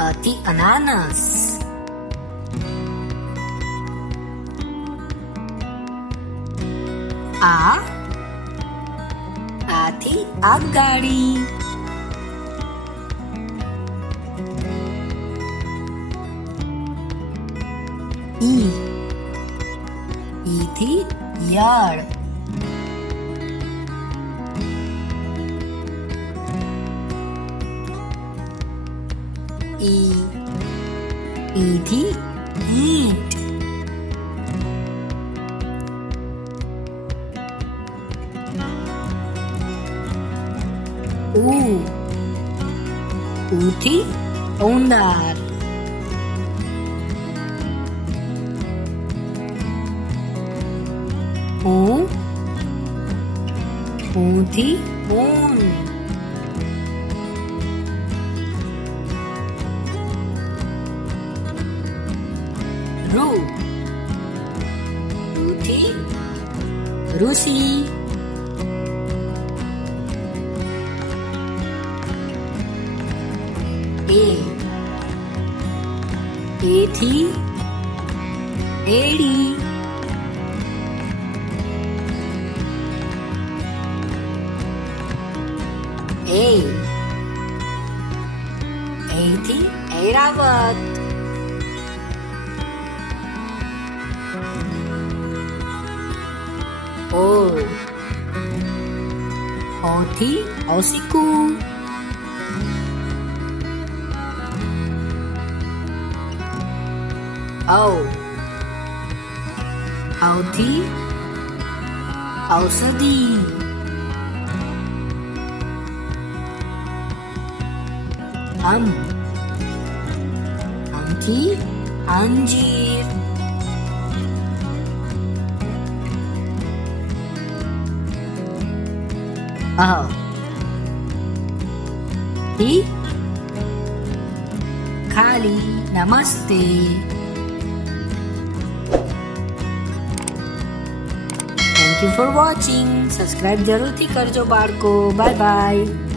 અથી અનાનસ. આથી આગગાડી. ઈથી ઈયળ. ઈથી ઈંટ. ઉથી ઉંદર. ઊંથી ઊન. રૂથી ઋષિ. એથી એડી. એથી ઐરાવત. ઓથી ઓસિકુ. ઔથી ઔષધિ. આમથી અંજીર. ખાલી. નમસ્તે. Thank you for watching. Subscribe જરૂરથી કરજો બાળકો. Bye bye.